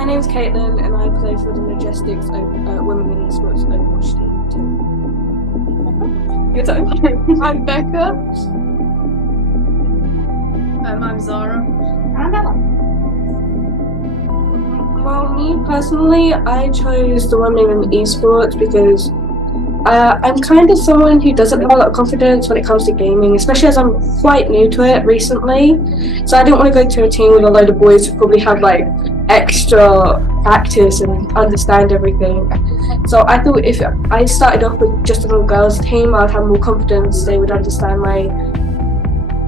My name's Caitlin and I play for the Majestics Women in Esports Overwatch team too. Your turn. I'm Becca. I'm Zara. I'm Ella. Well, me personally, I chose the Women in Esports because I'm kind of someone who doesn't have a lot of confidence when it comes to gaming, especially as I'm quite new to it recently. So I didn't want to go to a team with a load of boys who probably have like extra practice and understand everything. So I thought if I started off with just an all-girls team, I'd have more confidence, they would understand my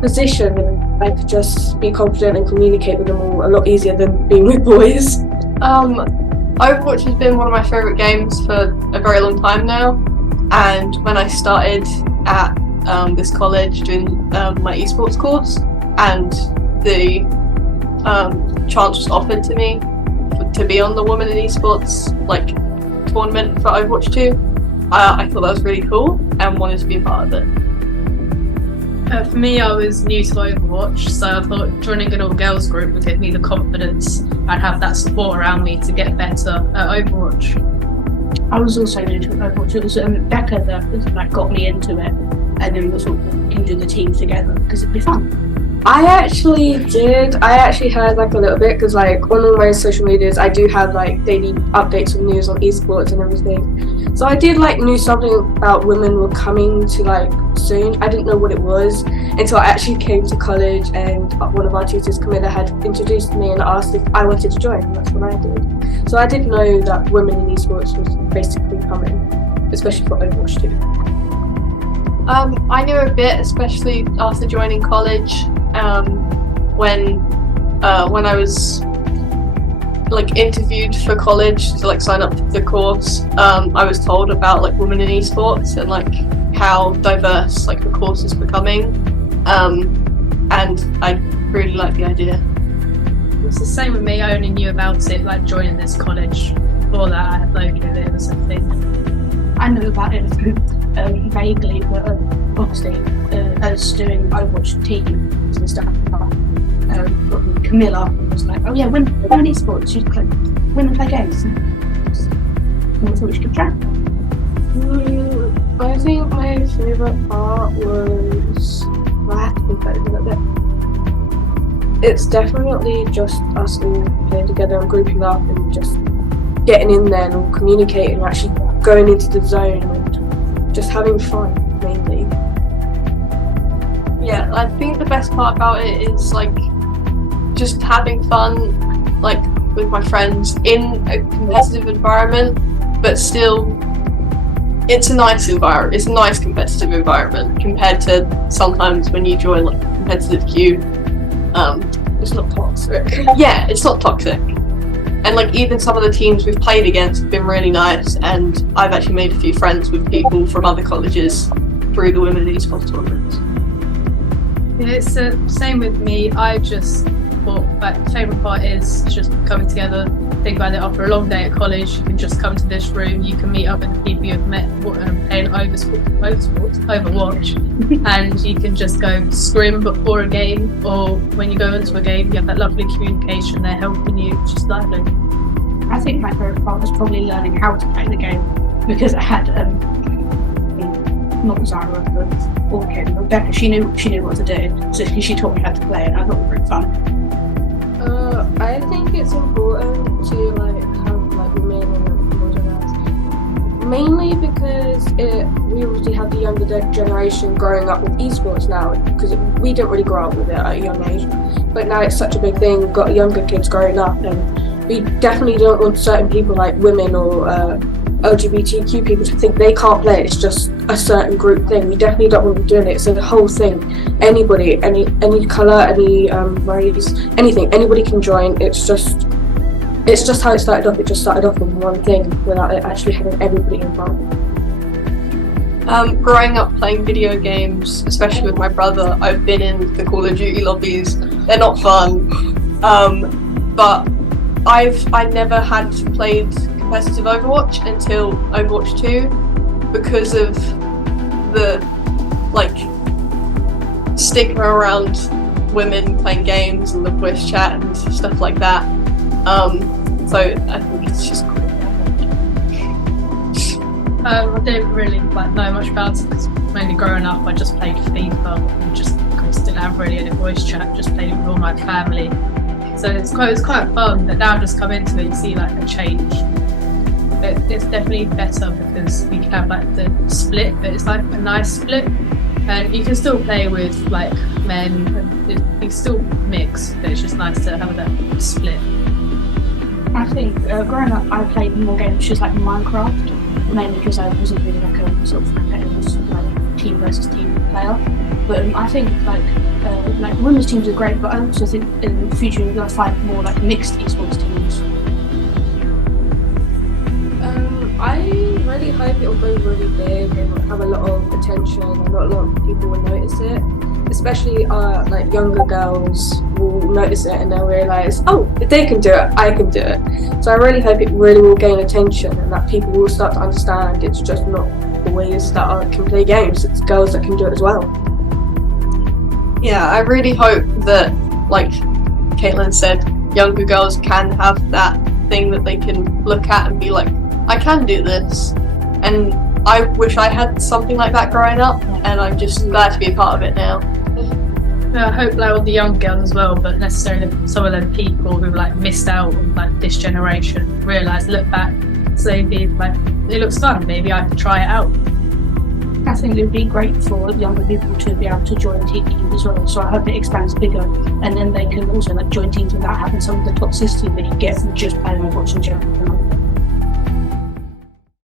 position, and I could just be confident and communicate with them all a lot easier than being with boys. Overwatch has been one of my favourite games for a very long time now, and when I started at this college doing my esports course, and the chance was offered to me to be on the Women in Esports tournament for Overwatch 2, I thought that was really cool and wanted to be a part of it. For me, I was new to Overwatch, so I thought joining an all-girls group would give me the confidence I'd have that support around me to get better at Overwatch. I was also new to Overwatch. It was Becca that got me into it, and then we sort of can do the team together because it'd be fun. I actually heard a little bit because on all my social medias I do have daily updates of news on esports and everything. So I did knew something about women were coming to soon. I didn't know what it was until I actually came to college and one of our tutors, Camilla, had introduced me and asked if I wanted to join, and that's what I did. So I did know that Women in Esports was basically coming, especially for Overwatch 2. I knew a bit, especially after joining college. When I was interviewed for college to sign up for the course, I was told about Women in Esports and how diverse the course is becoming, and I really like the idea. It's the same with me. I only knew about it joining this college. Before that, I had no clue that it was a thing. I knew about it vaguely, but obviously as doing Overwatch teams and stuff, Camilla was like, "Oh yeah, women esports, she's like, women play games." And I thought we should keep track. I think my favourite part was I have to think about it a little bit. It's definitely just us all playing together and grouping up and just getting in there and all communicating and actually going into the zone and just having fun mainly. Yeah, I think the best part about it is just having fun with my friends in a competitive environment, but still it's a nice environment. It's a nice competitive environment compared to sometimes when you join a competitive queue. It's not toxic. Yeah, it's not toxic. And even some of the teams we've played against have been really nice, and I've actually made a few friends with people from other colleges through the Women in Esports tournaments. Yeah, it's the same with me. I just thought the favourite part is just coming together. Think about it, after a long day at college, you can just come to this room, you can meet up with the people you've met playing Overwatch, and you can just go scrim before a game, or when you go into a game, you have that lovely communication, they're helping you, it's just lovely. I think my favourite part was probably learning how to play the game, because I had not Zara, but Rebecca. She knew what to do, so she taught me how to play it. I thought it was really fun. I think it's important to have women and modernised, mainly because we obviously have the younger generation growing up with esports now, because we didn't really grow up with it at a young age, but now it's such a big thing. We've got younger kids growing up, and we definitely don't want certain people like women or LGBTQ people to think they can't play. It's just a certain group thing. We definitely don't want them doing it. It's a whole thing. Anybody, any colour, any race, anything, anybody can join. It's just how it started off. It just started off with one thing without it actually having everybody involved. Growing up playing video games, especially with my brother, I've been in the Call of Duty lobbies. They're not fun, but I never had played competitive Overwatch until Overwatch 2 because of the stigma around women playing games and the voice chat and stuff like that. So I think it's just great. I didn't really know much about it because mainly growing up I just played FIFA and just didn't have really any voice chat, just played with all my family. So it's quite fun that now just come into it, you see a change. It's definitely better because we can have the split, but it's a nice split. And you can still play with men, and you can still mix, but it's just nice to have that split. I think growing up, I played more games just like Minecraft, mainly because I wasn't really a sort of competitive team versus team player. But I think women's teams are great, but I also think in the future we're going to find more mixed esports teams. I really hope it'll go really big and have a lot of attention and not a lot of people will notice it. Especially younger girls will notice it and they'll realise, oh, if they can do it, I can do it. So I really hope it really will gain attention and that people will start to understand it's just not boys that can play games, it's girls that can do it as well. Yeah, I really hope that, like Caitlin said, younger girls can have that thing that they can look at and be like, I can do this. And I wish I had something like that growing up, and I'm just glad to be a part of it now. Yeah, I hope all the young girls as well, but necessarily some of them people who missed out on this generation realise, look back, say, it looks fun, maybe I could try it out. I think it would be great for younger people to be able to join teams as well, so I hope it expands bigger and then they can also join teams without having some of the toxicity that you get from just playing Overwatch in general.